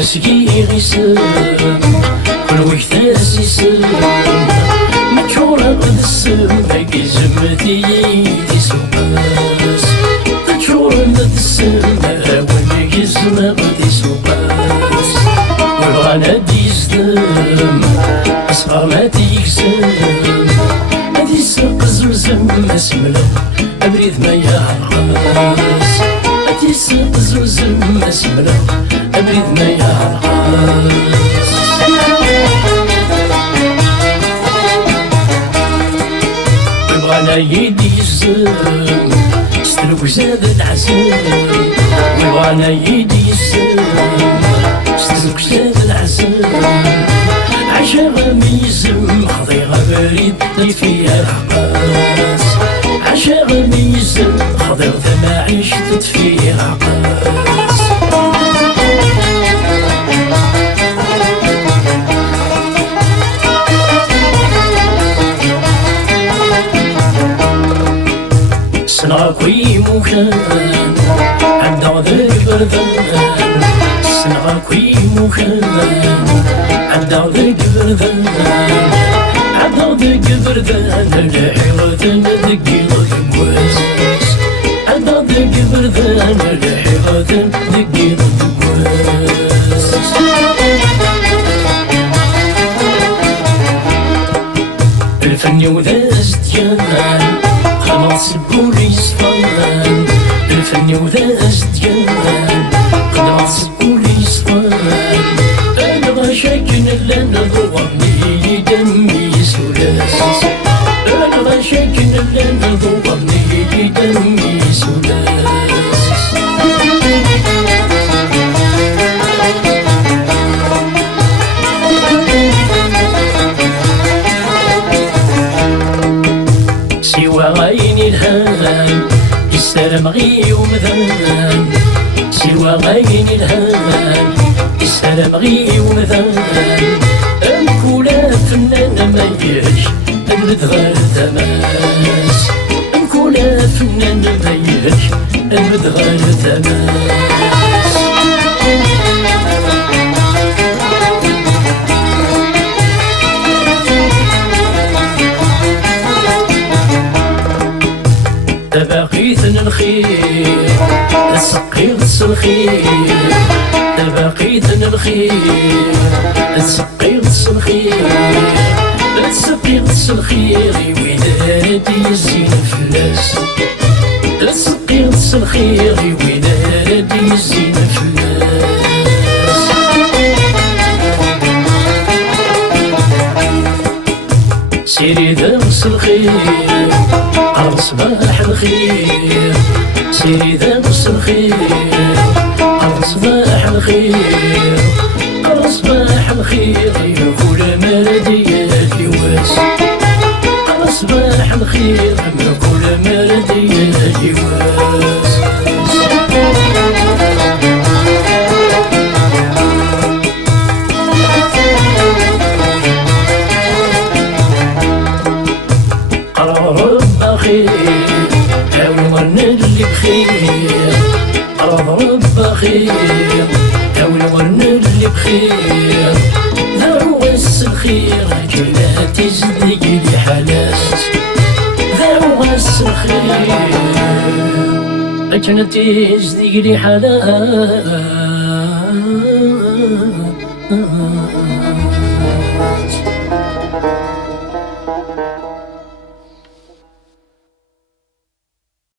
ورسقي غيسم كل وقت يسم مجهورة قد السم باقي زمتي تسوقاس مجهورة قد السم باقي زمتي تسوقاس والغانا ديزدم أصغر ما تيكسم هادي السوق زمزم اسملو أبريد ما يعرقاس هادي السوق زمزم اسملو أبريد ما يعرقاس والغانا يدي الزم ستلوك زاد العزم والغانا يدي الزم ستلوك زاد العزم عشا غميزم خضي غبريد اللي فيها العقاس عشا غميزم خضي غدا عيشت فيها عقاس سنغاكوي مكان عبدا ذاك بردان سنغاكوي مكان عبدا ذاك بردان عبدا ذاك بردان الحيوان ذكي الكواس عبدا ذاك بردان الحيوان ذكي الكواس الفن وذا ازديان خلاص البوليس فان الفن وذا ازديان خلاص البوليس فان انا غشاكن لنا ضواني دمي سلاس انا غشاكن لنا ضواني دمي سلاس سوى غيني الهان يسلم غي ومذان سوى غيني الهان يسلم غي ومذان أمكولا فنان ما يهش أبرد غير تماس أمكولا فنان ما يهش أبرد غير تماس تباقيتنا الخير تسقي غص الخير تباقيتنا الخير تسقي غص الخير تسقي غص الخير ولادي الزين فلاس تسقي غص الخير ولادي الزين فلاس سيري ذا غص الخير قرب صباح الخير سيري ذا نص الخير قرب صباح الخير قرب صباح الخير يا كل مردي الجواز قرب صباح الخير يا كل مردي الجواز حاول ورنا اللي بخير رب خير حاول ورنا اللي بخير ذا وس الخير كلا تزدق لي حلاس ذا وس الخير كلا تزدق لي حلاس